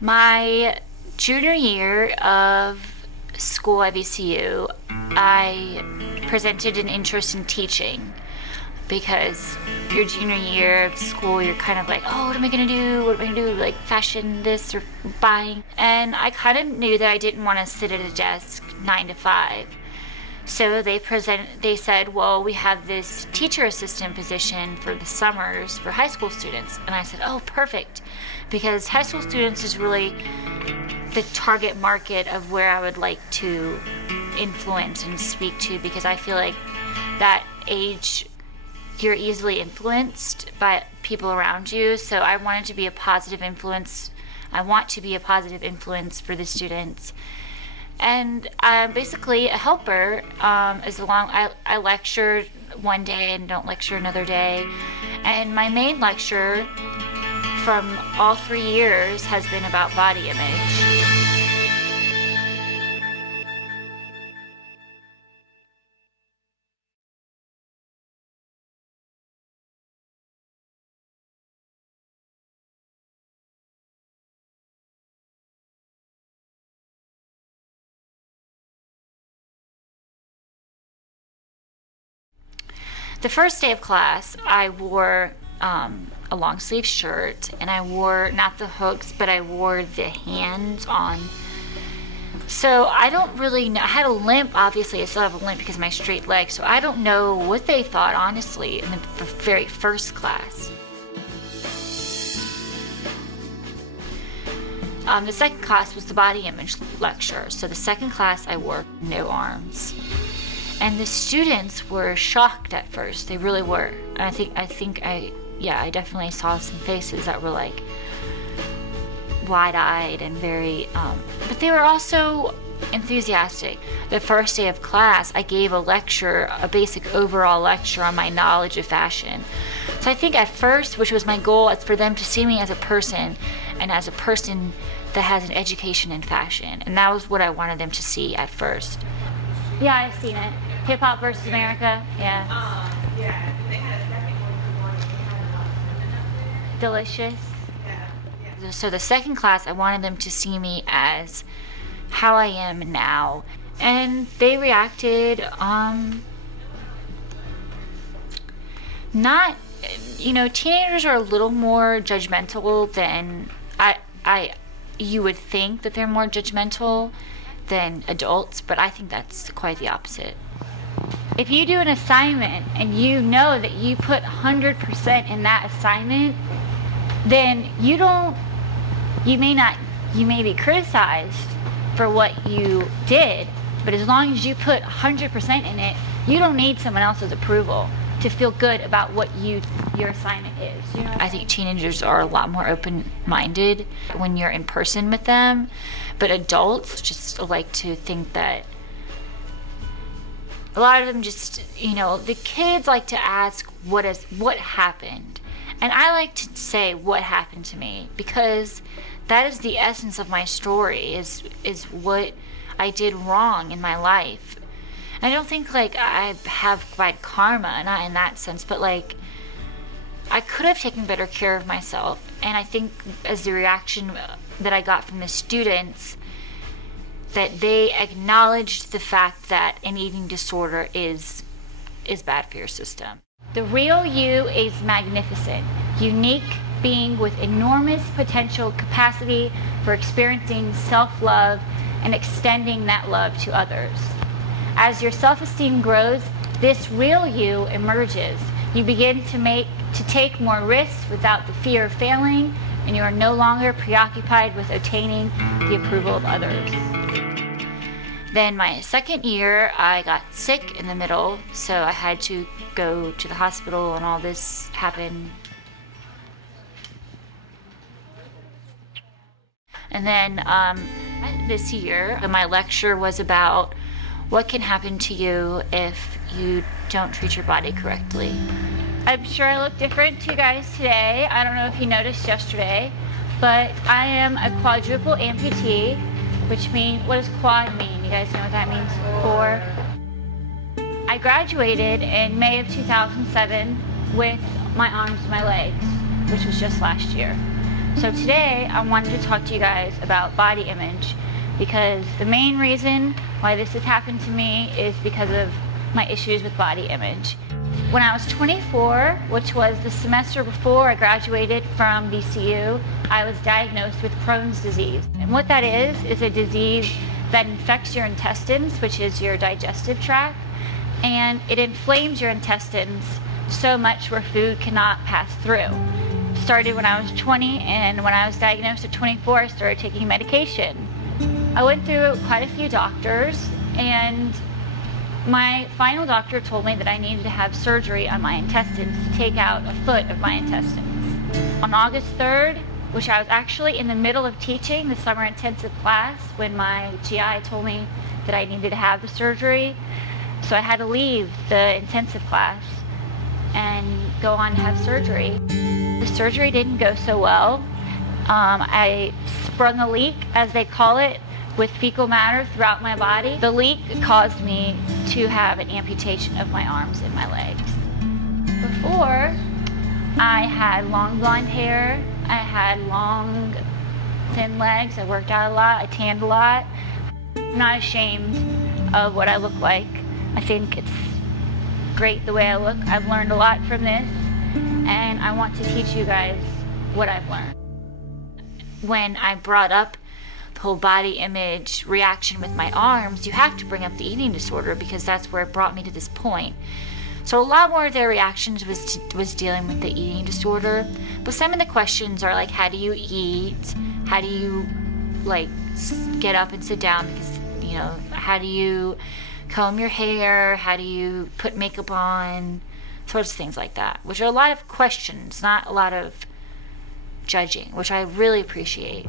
My junior year of school at VCU, I presented an interest in teaching because your junior year of school, you're kind of like, oh, what am I going to do? What am I going to do? Like fashion this or buying. And I kind of knew that I didn't want to sit at a desk 9 to 5. So they said, well, we have this teacher assistant position for the summers for high school students. And I said, oh, perfect. Because high school students is really the target market of where I would like to influence and speak to, because I feel like that age, you're easily influenced by people around you. So I wanted to be a positive influence. I want to be a positive influence for the students. And I'm basically a helper. As long I lecture one day and don't lecture another day. And my main lecture from all 3 years has been about body image. The first day of class, I wore a long sleeve shirt, and I wore not the hooks, but I wore the hands on. So I don't really know. I had a limp, obviously. I still have a limp because of my straight leg. So I don't know what they thought, honestly, in the very first class. The second class was the body image lecture. So the second class, I wore no arms. And the students were shocked at first. They really were. And I definitely saw some faces that were like wide-eyed and very, but they were also enthusiastic. The first day of class, I gave a lecture, a basic overall lecture on my knowledge of fashion. So I think at first, which was my goal, is for them to see me as a person and as a person that has an education in fashion. And that was what I wanted them to see at first. Yeah, I've seen it. Hip Hop versus America, yeah. Yeah, they had a second one for one. Delicious. Yeah. So the second class, I wanted them to see me as how I am now. And they reacted, not, teenagers are a little more judgmental than, you would think that they're more judgmental than adults, but I think that's quite the opposite. If you do an assignment and you know that you put 100% in that assignment, then you may be criticized for what you did, but as long as you put 100% in it, you don't need someone else's approval to feel good about what your assignment is. I think teenagers are a lot more open-minded when you're in person with them, but adults just like to think that a lot of them just, the kids like to ask what happened. And I like to say what happened to me, because that is the essence of my story, is what I did wrong in my life. I don't think I have bad karma, not in that sense, but I could have taken better care of myself. And I think as the reaction that I got from the students, that they acknowledged the fact that an eating disorder is bad for your system. The real you is magnificent, unique being with enormous potential capacity for experiencing self-love and extending that love to others. As your self-esteem grows, this real you emerges. You begin to take more risks without the fear of failing, and you are no longer preoccupied with attaining the approval of others. Then my second year, I got sick in the middle, so I had to go to the hospital, and all this happened. And then this year, my lecture was about what can happen to you if you don't treat your body correctly. I'm sure I look different to you guys today. I don't know if you noticed yesterday, but I am a quadruple amputee, which means, what does quad mean? You guys know what that means? 4. I graduated in May of 2007 with my arms and my legs, which was just last year. So today I wanted to talk to you guys about body image, because the main reason why this has happened to me is because of my issues with body image. When I was 24, which was the semester before I graduated from VCU, I was diagnosed with Crohn's disease. And what that is a disease that infects your intestines, which is your digestive tract, and it inflames your intestines so much where food cannot pass through. It started when I was 20, and when I was diagnosed at 24, I started taking medication. I went through quite a few doctors, and my final doctor told me that I needed to have surgery on my intestines to take out a foot of my intestines. On August 3rd, which I was actually in the middle of teaching the summer intensive class when my GI told me that I needed to have the surgery, so I had to leave the intensive class and go on to have surgery. The surgery didn't go so well. I sprung a leak, as they call it, with fecal matter throughout my body. The leak caused me to have an amputation of my arms and my legs. Before, I had long blonde hair, I had long, thin legs, I worked out a lot, I tanned a lot. I'm not ashamed of what I look like. I think it's great the way I look. I've learned a lot from this, and I want to teach you guys what I've learned. When I brought up the whole body image reaction with my arms, you have to bring up the eating disorder, because that's where it brought me to this point. So a lot more of their reactions was dealing with the eating disorder, but some of the questions are like, how do you eat? How do you like get up and sit down? Because, you know, how do you comb your hair? How do you put makeup on? Sorts of things like that, which are a lot of questions, not a lot of judging, which I really appreciate.